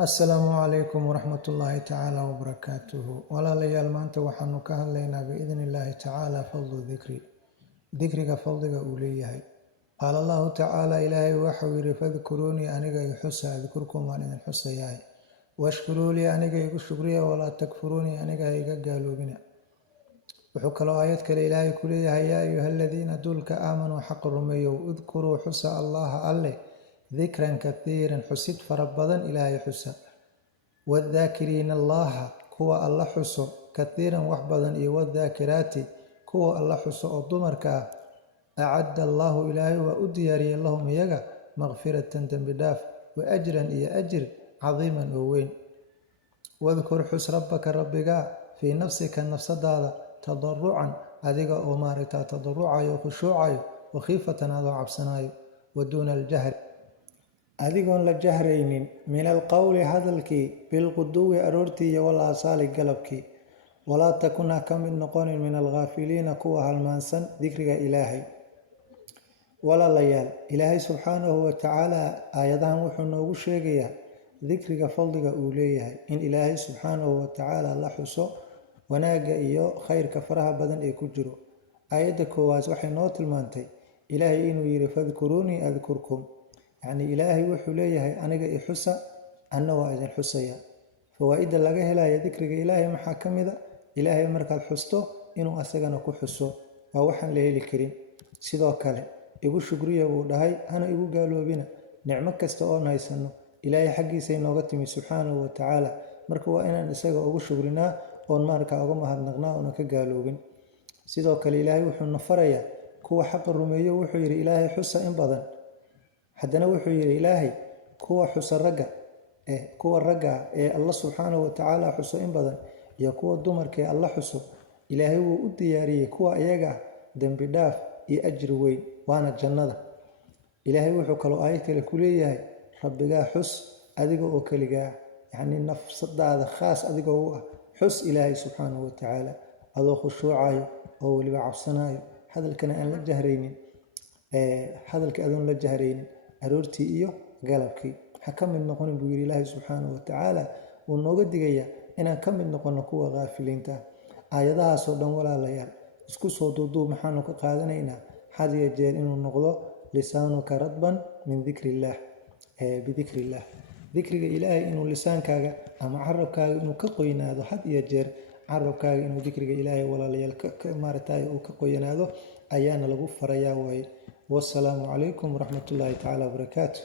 السلام عليكم ورحمة الله تعالى وبركاته ولا ليال maanta waxaanu ka hadlaynaa بإذن الله تعالى فضل الذكر ذكرك فضلك أوليهي قال الله تعالى إلهي وحوير فاذكروني أنيق يحسى أذكركم وأن الحسى ياي واشكروا لي أنيق يشكريا ولا تكفروني أنيق يقالوا بنا وحك له آياتك الإلهي كليها يا أيها الذين دولك آمنوا حق الرميو اذكروا حسى الله عليه ذكرا كثيرا حسد فربضا إلهي حسى والذاكرين الله كوى الله حسو كثيرا وحبضا والذاكرات كوى الله حسو الضمرك أعد الله إلهي وأدياري اللهم يقى مغفرة تنبداف وأجرا إيا أجر عظيما ووين واذكر حس ربك ربك في نفسك النفس هذا تضرعا أذيك أمارتا تضرعا وخشوعا وخيفة هذا عبسناي ودون الجهر أذيكون لجهرين من القول هذا الكي بالقدو أرورتي ولا صالح قلبك ولا تكون كم النقون من الغافلين كوها المانسن ذكرك إلهي ولا ليال إلهي سبحانه وتعالى آياتهم وحنه وشيقيا ذكرك فضلك أوليه إن إلهي سبحانه وتعالى لحسو وناقا إيو خير كفرها بدن إيكجرو آياتك واز وحي نوت المانتي إلهي إنو يري فاذكروني أذكركم يعني إلهي وحليه أنيقا إحسا أنه أذن حسيا فوائد لغا هلايا ذكرك إلهي محاكم إذا إلهي مركز حسته إنو أساقنا كو حسو ووحن لهي الكريم سيدو كالي igu shukriya buu dhahay hana igu gaaloobina nicmo kasta oo naysano ilaahay xaqiisa inooga timi subxaanahu wa tacaala marka waa inaan isaga ugu shukrinaa oon markaa uga mahadnaqnaa oona ka gaaloobin sidoo kale ilaahay wuxuu na farayaa kuwa xaqa rumeeyo wuxuu yidhi ilaahay xusa in badan haddana wuxuu yidhi ilaahay kuwa xusa kuwa ragga ee allah subxaanahu wa tacaala xuso in badan iyo kuwa dumarka ee allah xuso ilaahay wuu u diyaariyey kuwa iyaga dembi dhaaf iyo ajri weyn waana jannada ilaahay wuxuu kaloo aayad kale ku leeyahay rabbigaa xus adiga oo keligaa yacni nafsadaada khaas adiga u ah xus ilaahay subxaanahu wa tacaala adoo khushuucayo oo weliba cabsanaayo hadalkana aan la jahraynin hadalka adoon la jahraynin aroortii iyo galabkii ha ka mid noqonin buu yidhi ilaahay subxaanahu wa tacaala wuu nooga digayaa inaan ka mid noqono kuwa kaafiliinta aayadahaasoo dhan walaalayaal isku soo duuduub maxaanu ka qaadanaynaa had iyo jeer inuu noqdo lisaanuka radban min dikri illaah bidikri illaah dikriga ilaahay inuu lisaankaaga ama carabkaaga inuu ka qoynaado had iyo jeer carabkaaga inuu dikriga ilaahay walaalayaal maaragtay uu ka qoyanaado ayaana lagu farayaa waaye wassalaamu calaykum waraxmatullaahi tacaala wabarakaatu